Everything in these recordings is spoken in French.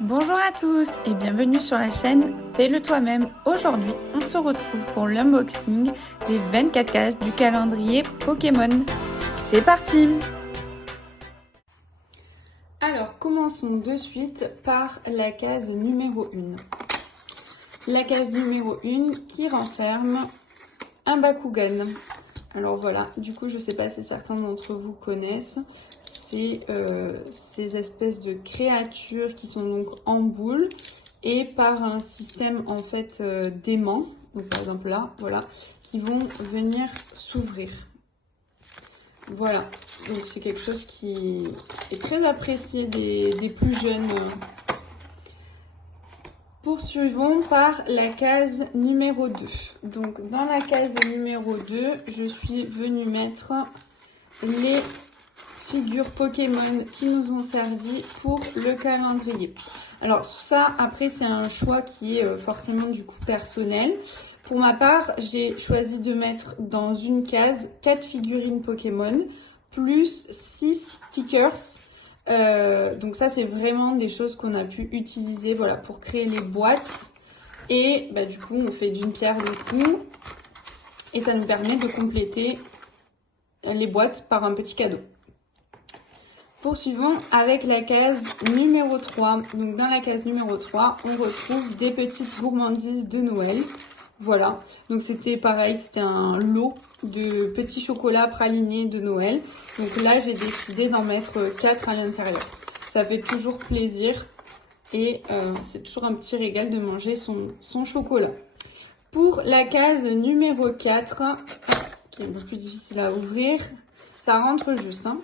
Bonjour à tous et bienvenue sur la chaîne Fais-le toi-même. Aujourd'hui, on se retrouve pour l'unboxing des 24 cases du calendrier Pokémon. C'est parti! Alors, commençons de suite par la case numéro 1. La case numéro 1 qui renferme un Bakugan. Alors voilà, du coup, je ne sais pas si certains d'entre vous connaissent. C'est ces espèces de créatures qui sont donc en boule et par un système en fait d'aimants, donc par exemple là, voilà, qui vont venir s'ouvrir. Voilà, donc c'est quelque chose qui est très apprécié des plus jeunes. Poursuivons par la case numéro 2. Donc dans la case numéro 2, je suis venue mettre les figures Pokémon qui nous ont servi pour le calendrier. Alors ça, après, c'est un choix qui est forcément du coup personnel. Pour ma part, j'ai choisi de mettre dans une case 4 figurines Pokémon plus 6 stickers. Donc ça, c'est vraiment des choses qu'on a pu utiliser, voilà, pour créer les boîtes. Et bah, du coup, on fait d'une pierre deux coups. Et ça nous permet de compléter les boîtes par un petit cadeau. Poursuivons avec la case numéro 3. Donc dans la case numéro 3, on retrouve des petites gourmandises de Noël. Voilà, donc c'était pareil, c'était un lot de petits chocolats pralinés de Noël. Donc là, j'ai décidé d'en mettre 4 à l'intérieur. Ça fait toujours plaisir et c'est toujours un petit régal de manger son chocolat. Pour la case numéro 4, qui est un peu plus difficile à ouvrir, ça rentre juste, hein.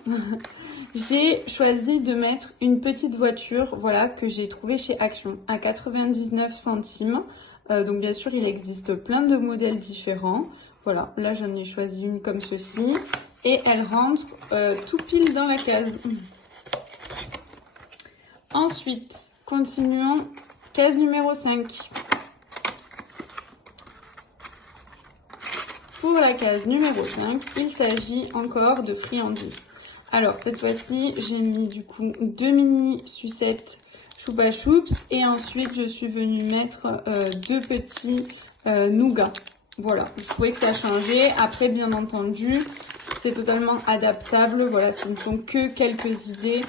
J'ai choisi de mettre une petite voiture, voilà, que j'ai trouvée chez Action à 99 centimes. Donc bien sûr, il existe plein de modèles différents. Voilà, là j'en ai choisi une comme ceci. Et elle rentre tout pile dans la case. Ensuite, continuons. Case numéro 5. Pour la case numéro 5, il s'agit encore de friandises. Alors cette fois-ci, j'ai mis du coup 2 mini sucettes Choupa Choups et ensuite je suis venue mettre 2 petits nougats. Voilà, je trouvais que ça changeait. Après, bien entendu, c'est totalement adaptable. Voilà, ce ne sont que quelques idées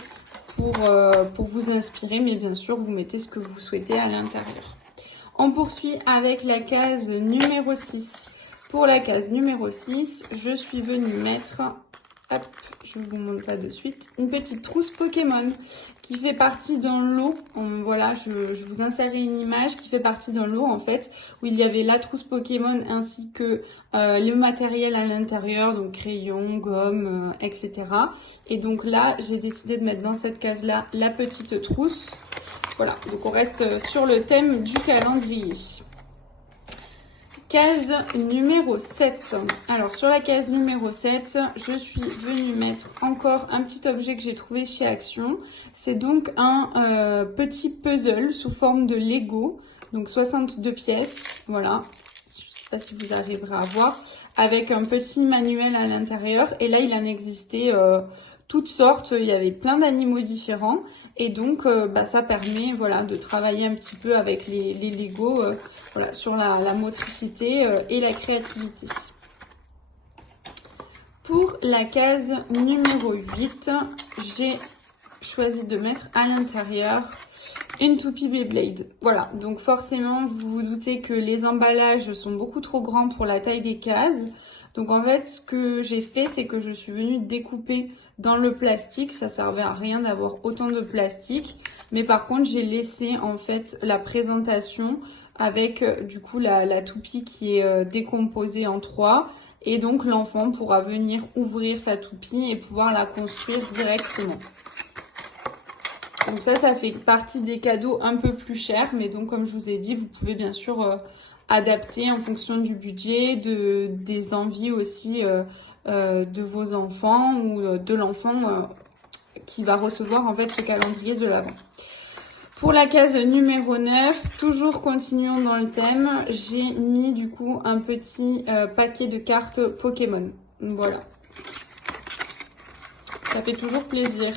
pour vous inspirer, mais bien sûr, vous mettez ce que vous souhaitez à l'intérieur. On poursuit avec la case numéro 6. Pour la case numéro 6, je suis venue mettre, hop, je vous montre ça de suite, une petite trousse Pokémon qui fait partie d'un lot. Voilà, je vous insérerai une image qui fait partie d'un lot en fait, où il y avait la trousse Pokémon ainsi que le matériel à l'intérieur, donc crayons, gomme, etc. Et donc là, j'ai décidé de mettre dans cette case-là la petite trousse. Voilà, donc on reste sur le thème du calendrier. Case numéro 7. Alors sur la case numéro 7, je suis venue mettre encore un petit objet que j'ai trouvé chez Action. C'est donc un petit puzzle sous forme de Lego, donc 62 pièces, voilà. Je ne sais pas si vous arriverez à voir, avec un petit manuel à l'intérieur. Et là, il en existait toutes sortes, il y avait plein d'animaux différents. Et donc, ça permet voilà, de travailler un petit peu avec les Lego voilà, sur la motricité et la créativité. Pour la case numéro 8, j'ai choisi de mettre à l'intérieur une toupie Beyblade. Voilà, donc forcément, vous vous doutez que les emballages sont beaucoup trop grands pour la taille des cases. Donc en fait, ce que j'ai fait, c'est que je suis venue découper dans le plastique. Ça servait à rien d'avoir autant de plastique. Mais par contre, j'ai laissé en fait la présentation avec du coup la toupie qui est décomposée en 3. Et donc l'enfant pourra venir ouvrir sa toupie et pouvoir la construire directement. Donc ça fait partie des cadeaux un peu plus chers. Mais donc comme je vous ai dit, vous pouvez bien sûr adapter en fonction du budget, des envies aussi de vos enfants ou de l'enfant qui va recevoir en fait ce calendrier de l'Avent. Pour la case numéro 9, toujours continuons dans le thème, j'ai mis du coup un petit paquet de cartes Pokémon. Voilà. Ça fait toujours plaisir.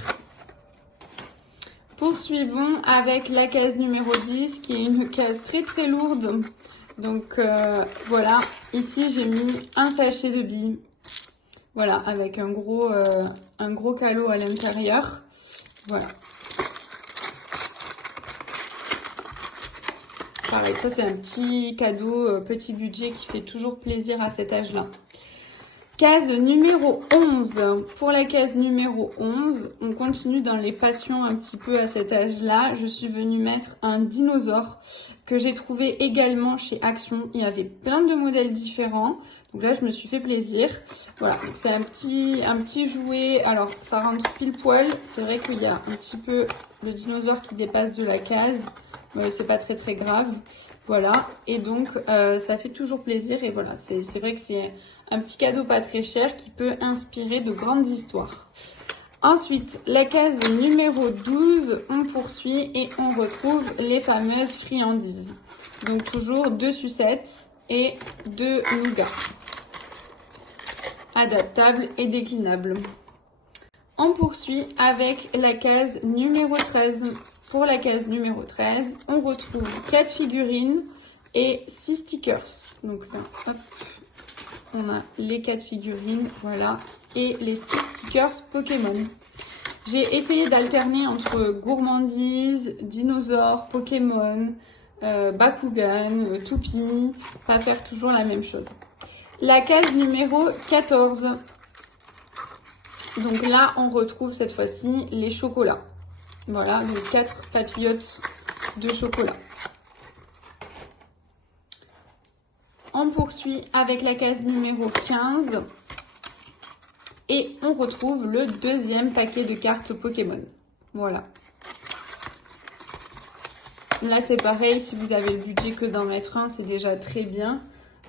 Poursuivons avec la case numéro 10 qui est une case très très lourde. Donc voilà, ici j'ai mis un sachet de billes. Voilà, avec un gros calot à l'intérieur. Voilà. Pareil, ça c'est un petit cadeau, petit budget qui fait toujours plaisir à cet âge-là. Case numéro 11. Pour la case numéro 11, on continue dans les passions un petit peu à cet âge-là. Je suis venue mettre un dinosaure que j'ai trouvé également chez Action. Il y avait plein de modèles différents. Donc là, je me suis fait plaisir. Voilà, c'est un petit jouet. Alors, ça rentre pile poil. C'est vrai qu'il y a un petit peu le dinosaure qui dépasse de la case. Mais c'est pas très très grave. Voilà, et donc ça fait toujours plaisir. Et voilà, c'est vrai que c'est un petit cadeau pas très cher qui peut inspirer de grandes histoires. Ensuite, la case numéro 12, on poursuit et on retrouve les fameuses friandises. Donc toujours 2 sucettes et 2 nougats. Adaptables et déclinables. On poursuit avec la case numéro 13. Pour la case numéro 13, on retrouve 4 figurines et 6 stickers. Donc là, hop, on a les 4 figurines, voilà, et les 6 stickers Pokémon. J'ai essayé d'alterner entre gourmandise, dinosaures, Pokémon, Bakugan, Toupie, pas faire toujours la même chose. La case numéro 14. Donc là, on retrouve cette fois-ci les chocolats. Voilà, donc 4 papillotes de chocolat. On poursuit avec la case numéro 15. Et on retrouve le deuxième paquet de cartes Pokémon. Voilà. Là, c'est pareil, si vous avez le budget que d'en mettre un, c'est déjà très bien.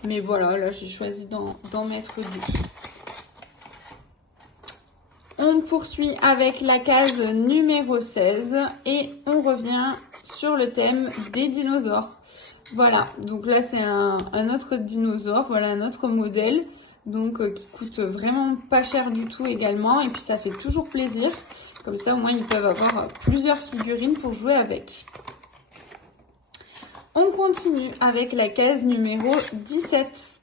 Mais voilà, là, j'ai choisi d'en mettre 2. On poursuit avec la case numéro 16 et on revient sur le thème des dinosaures. Voilà, donc là c'est un autre dinosaure, voilà un autre modèle, donc qui coûte vraiment pas cher du tout également et puis ça fait toujours plaisir. Comme ça au moins ils peuvent avoir plusieurs figurines pour jouer avec. On continue avec la case numéro 17.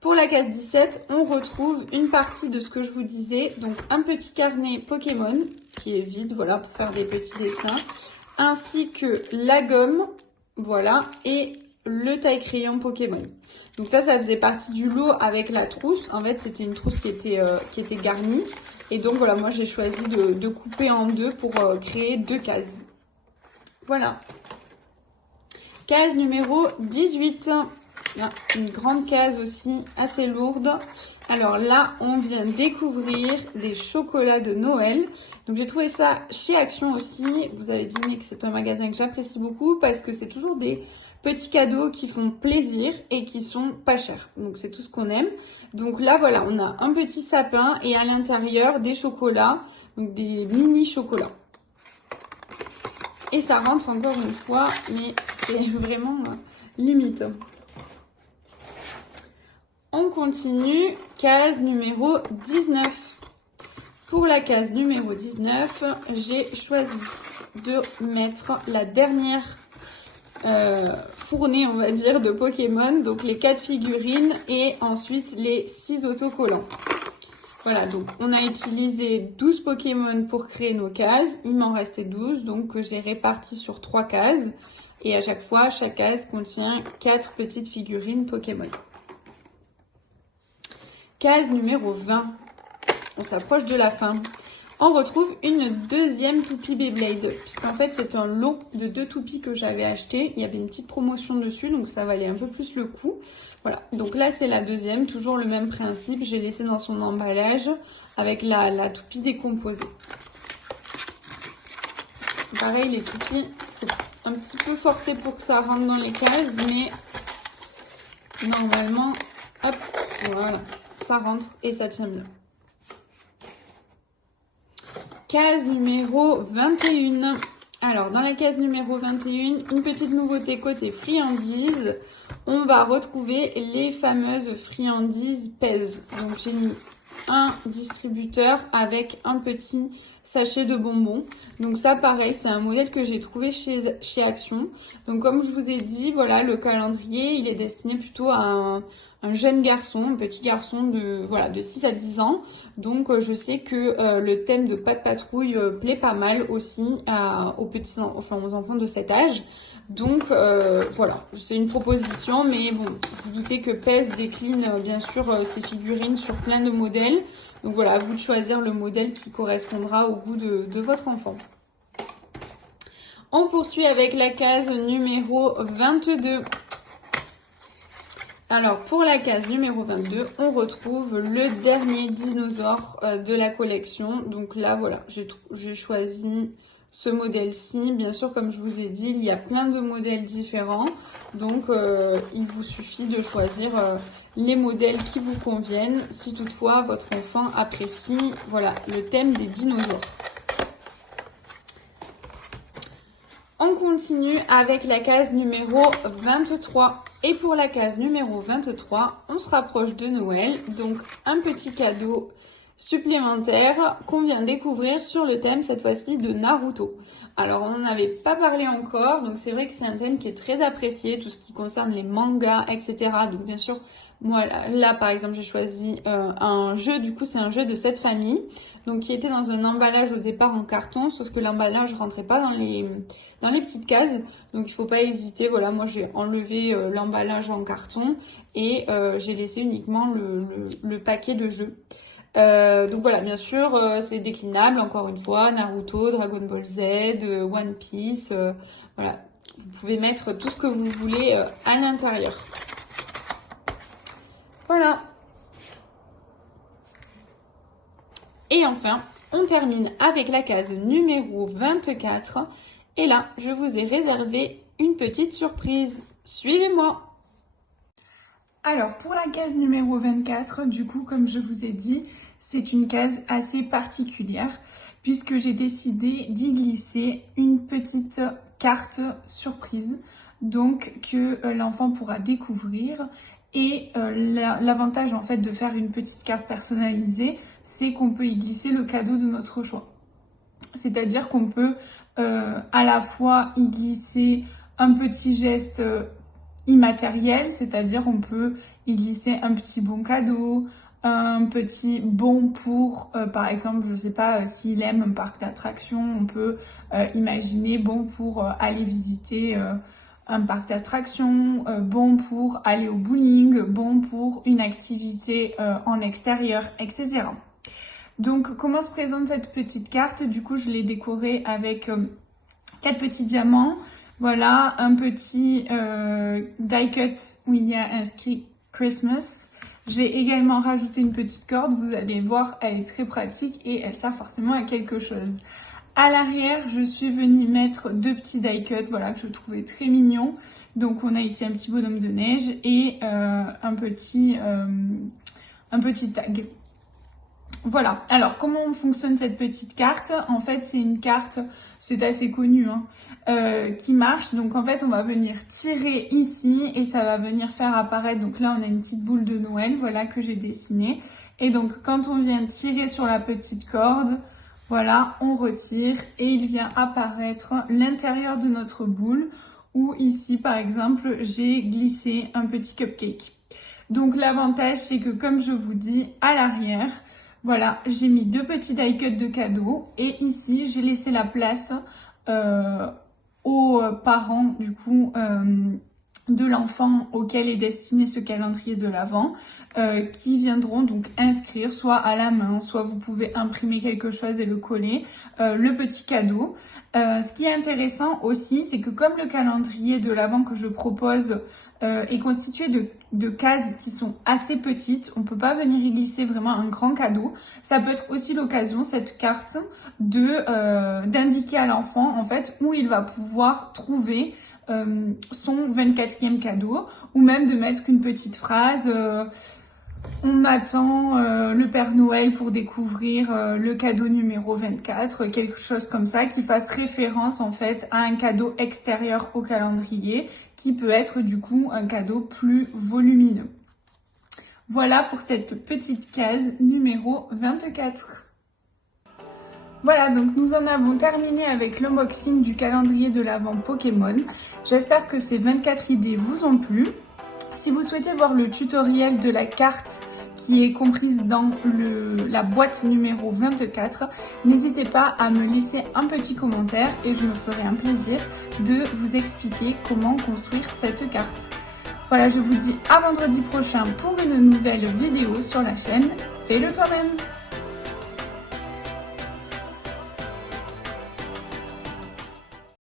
Pour la case 17, on retrouve une partie de ce que je vous disais, donc un petit carnet Pokémon qui est vide, voilà, pour faire des petits dessins, ainsi que la gomme, voilà, et le taille-crayon Pokémon. Donc ça faisait partie du lot avec la trousse. En fait, c'était une trousse qui était garnie. Et donc voilà, moi j'ai choisi de couper en deux pour créer 2 cases. Voilà. Case numéro 18. Là, une grande case aussi assez lourde. Alors là, on vient découvrir des chocolats de Noël. Donc j'ai trouvé ça chez Action aussi. Vous avez deviné que c'est un magasin que j'apprécie beaucoup parce que c'est toujours des petits cadeaux qui font plaisir et qui sont pas chers. Donc c'est tout ce qu'on aime. Donc là, voilà, on a un petit sapin et à l'intérieur des chocolats, donc des mini chocolats. Et ça rentre encore une fois, mais c'est vraiment limite. On continue, case numéro 19. Pour la case numéro 19, j'ai choisi de mettre la dernière fournée, on va dire, de Pokémon. Donc les 4 figurines et ensuite les 6 autocollants. Voilà, donc on a utilisé 12 Pokémon pour créer nos cases. Il m'en restait 12, donc j'ai réparti sur 3 cases. Et à chaque fois, chaque case contient 4 petites figurines Pokémon. Case numéro 20. On s'approche de la fin. On retrouve une deuxième toupie Beyblade. Puisqu'en fait, c'est un lot de 2 toupies que j'avais acheté. Il y avait une petite promotion dessus, donc ça valait un peu plus le coup. Voilà, donc là, c'est la deuxième. Toujours le même principe. J'ai laissé dans son emballage avec la toupie décomposée. Pareil, les toupies, faut un petit peu forcer pour que ça rentre dans les cases. Mais normalement, hop, voilà. Ça rentre et ça tient bien. Case numéro 21. Alors, dans la case numéro 21, une petite nouveauté côté friandises. On va retrouver les fameuses friandises Pèse. Donc, j'ai mis un distributeur avec un petit sachet de bonbons. Donc ça, pareil, c'est un modèle que j'ai trouvé chez Action. Donc, comme je vous ai dit, voilà, le calendrier, il est destiné plutôt à un jeune garçon, un petit garçon de 6 à 10 ans. Donc je sais que le thème de Pat' Patrouille plaît pas mal aussi aux enfants de cet âge. Donc voilà, c'est une proposition, mais bon, vous doutez que PES décline bien sûr ses figurines sur plein de modèles. Donc voilà, à vous de choisir le modèle qui correspondra au goût de votre enfant. On poursuit avec la case numéro 22. Alors, pour la case numéro 22, on retrouve le dernier dinosaure de la collection. Donc là, voilà, j'ai choisi ce modèle-ci. Bien sûr, comme je vous ai dit, il y a plein de modèles différents. Donc, il vous suffit de choisir les modèles qui vous conviennent si toutefois votre enfant apprécie, voilà, le thème des dinosaures. On continue avec la case numéro 23. Et pour la case numéro 23, on se rapproche de Noël. Donc un petit cadeau supplémentaire qu'on vient découvrir sur le thème cette fois-ci de Naruto. Alors on n'en avait pas parlé encore, donc c'est vrai que c'est un thème qui est très apprécié, tout ce qui concerne les mangas, etc. Donc bien sûr, moi là par exemple j'ai choisi un jeu, du coup c'est un jeu de cette famille, donc qui était dans un emballage au départ en carton, sauf que l'emballage rentrait pas dans les petites cases, donc il faut pas hésiter, voilà, moi j'ai enlevé l'emballage en carton et j'ai laissé uniquement le paquet de jeux. Donc voilà, bien sûr, c'est déclinable, encore une fois, Naruto, Dragon Ball Z, One Piece, voilà. Vous pouvez mettre tout ce que vous voulez à l'intérieur. Voilà. Et enfin, on termine avec la case numéro 24. Et là, je vous ai réservé une petite surprise. Suivez-moi. Alors, pour la case numéro 24, du coup, comme je vous ai dit, c'est une case assez particulière puisque j'ai décidé d'y glisser une petite carte surprise, donc que l'enfant pourra découvrir. Et l'avantage en fait de faire une petite carte personnalisée, c'est qu'on peut y glisser le cadeau de notre choix. C'est-à-dire qu'on peut à la fois y glisser un petit geste immatériel, c'est-à-dire on peut y glisser un petit bon cadeau, un petit bon pour, par exemple, je sais pas, s'il aime un parc d'attractions, on peut imaginer bon pour aller visiter un parc d'attractions, bon pour aller au bowling, bon pour une activité en extérieur, etc. Donc, comment se présente cette petite carte? Du coup, je l'ai décorée avec 4 petits diamants. Voilà, un petit die cut où il y a inscrit Christmas. J'ai également rajouté une petite corde. Vous allez voir, elle est très pratique et elle sert forcément à quelque chose. À l'arrière, je suis venue mettre 2 petits die cut, voilà, que je trouvais très mignons. Donc, on a ici un petit bonhomme de neige et un petit tag. Voilà, alors comment fonctionne cette petite carte? En fait, c'est une carte, c'est assez connu, qui marche. Donc en fait, on va venir tirer ici et ça va venir faire apparaître, donc là on a une petite boule de Noël, voilà, que j'ai dessinée. Et donc quand on vient tirer sur la petite corde, voilà, on retire et il vient apparaître l'intérieur de notre boule où ici par exemple, j'ai glissé un petit cupcake. Donc l'avantage, c'est que comme je vous dis, à l'arrière, voilà, j'ai mis 2 petits die cut de cadeaux et ici, j'ai laissé la place aux parents du coup de l'enfant auquel est destiné ce calendrier de l'Avent qui viendront donc inscrire soit à la main, soit vous pouvez imprimer quelque chose et le coller, le petit cadeau. Ce qui est intéressant aussi, c'est que comme le calendrier de l'Avent que je propose est constitué de cases qui sont assez petites. On peut pas venir y glisser vraiment un grand cadeau. Ça peut être aussi l'occasion, cette carte, d'indiquer à l'enfant en fait où il va pouvoir trouver son 24e cadeau ou même de mettre une petite phrase on m'attend le Père Noël pour découvrir le cadeau numéro 24, quelque chose comme ça, qui fasse référence en fait à un cadeau extérieur au calendrier, qui peut être du coup un cadeau plus volumineux. Voilà pour cette petite case numéro 24. Voilà, donc nous en avons terminé avec l'unboxing du calendrier de l'Avent Pokémon. J'espère que ces 24 idées vous ont plu. Si vous souhaitez voir le tutoriel de la carte qui est comprise dans la boîte numéro 24, n'hésitez pas à me laisser un petit commentaire et je me ferai un plaisir de vous expliquer comment construire cette carte. Voilà, je vous dis à vendredi prochain pour une nouvelle vidéo sur la chaîne. Fais-le toi-même!